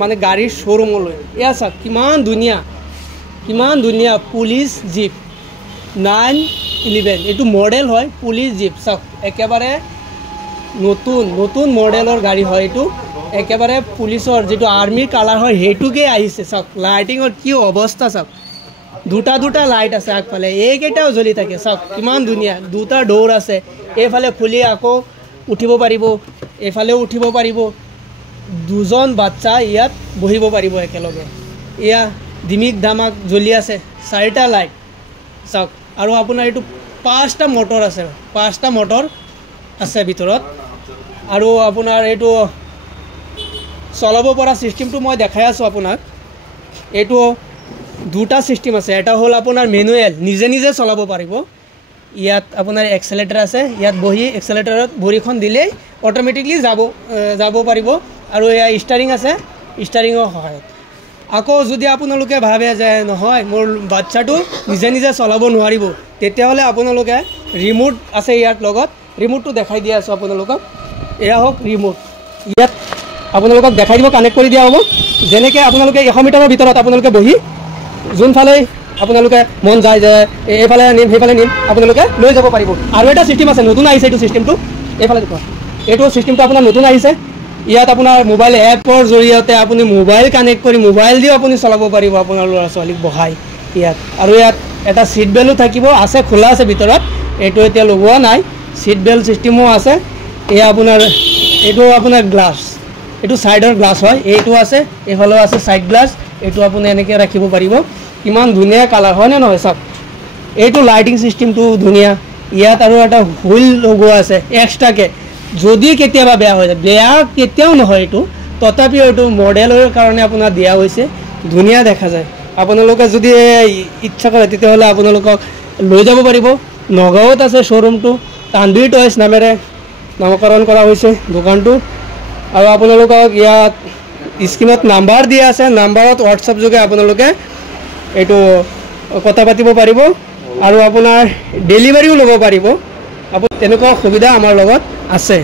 মানে গাড়ীৰ শ্ব'ৰুমলৈ এয়া চাওক কিমান ধুনীয়া পুলিচ জীপ 911 এইটো মডেল হয় পুলিচ জীপ চাওক একেবাৰে নতুন মডেলৰ গাড়ী হয় এইটো একেবাৰে পুলিচৰ যেটো আৰ্মিৰ কালাৰ হয় হেতুকে আহিছে চাওক লাইটিংৰ কি অৱস্থা চাওক দুটা লাইট আছে আগফালে এইকেইটাও জ্বলি থাকে চাওক কিমান ধুনীয়া দুটা ডোৰ আছে এইফালে খুলি আকৌ উঠিব পাৰিব এইফালেও উঠিব পাৰিব দুজন বাচ্চা ইয়াত বহিব পাৰিব একেলগে ইয়া দিমিক ধামাক জ্বলি আছে চাৰিটা লাইট চাওক আৰু আপোনাৰ এইটো পাঁচটা মটৰ আছে ভিতৰত আৰু আপোনাৰ এইটো চলাব পৰা সিস্টেমটো মই দেখাই আছো আপোনাক এইটো দুটা সিস্টেম আছে এটা হল আপোনাৰ মেনুৱেল নিজে চলাব পাৰিব ইয়াত আপোনাৰ এক্সেলেৰেটৰ আছে ইয়াত বহি এক্সেলেৰেটৰত ভৰিখন দিলে অটোমেটিকলি যাব পাৰিব আৰু এয়া ষ্টাৰিং আছে ষ্টাৰিঙৰ সহায়ত আকৌ যদি আপোনালোকে ভাবে যে নহয় মোৰ বাচ্চাটো নিজে চলাব নোৱাৰিব তেতিয়াহলে আপোনালোকে ৰিমোট আছে ইয়াত লগত ৰিমোটটো দেখাই দিয়া আছে আপোনালোকক এয়া হক ৰিমোট ইয়াত আপোনালোকক দেখাই দিব কানেক্ট কৰি দিয়া হ'ব যেনেকৈ আপোনালোকে 100 মিটাৰৰ ভিতৰত আপোনালোকে বহি যোনফালে আপোনালোকে মন যায় যে এইফালে নিম সেইফালে নিম আপোনালোকে লৈ যাব পাৰিব আৰু এটা সিস্টেম আছে নতুন আহিছে এইটো সিস্টেমটো এইফালে দেখুৱা এইটো সিস্টেমটো আপোনাৰ নতুন আহিছে ইয়াত আপোনাৰ মোবাইল এপৰ জৰিয়তে আপুনি মোবাইল কানেক্ট কৰি মোবাইল দিও আপুনি চলাব পাৰিব আপোনাৰ ল'ৰা ছোৱালীক বহাই ইয়াত আৰু ইয়াত এটা সিট বেল্টো থাকিব আছে খোলা আছে ভিতৰত এইটো এতিয়া লগোৱা নাই সিট বেল্ট সিস্টেমো আছে এইটো আপোনাৰ গ্লাছ এইটো সাইডৰ গ্লাছ হয় এইটো আছে এইফালেও আছে সাইড গ্লাছ এইটো আপুনি এনেকৈ ৰাখিব পাৰিব কিমান ধুনীয়া কালাৰ হয় না নহয় সব এইটো লাইটিং সিস্টেমটো ধুনীয়া ইয়াত আৰু এটা হুইল লগোৱা আছে এক্সট্ৰাকে যদি কেতিয়াবা বেয়া হৈ যায় বেয়া কেতিয়াও নহয় এইটো তথাপি এইটো মডেলৰ কাৰণে আপোনাৰ দিয়া হৈছে ধুনীয়া দেখা যায় আপোনালোকে যদি ইচ্ছা কৰে তেতিয়াহ'লে আপোনালোকক লৈ যাব পাৰিব নগাঁৱত আছে শ্ব'ৰুমটো তানভীৰ টয়ছ নামেৰে নামকৰণ কৰা হৈছে দোকানটো আৰু আপোনালোকক ইয়াত স্ক্ৰীনত নাম্বাৰ দিয়া আছে নাম্বাৰত হোৱাটছআপ যোগে আপোনালোকে এইটো কথা পাতিব পাৰিব আৰু আপোনাৰ ডেলিভাৰীও ল'ব পাৰিব আপুনি তেনেকুৱা সুবিধা আমাৰ লগত আছে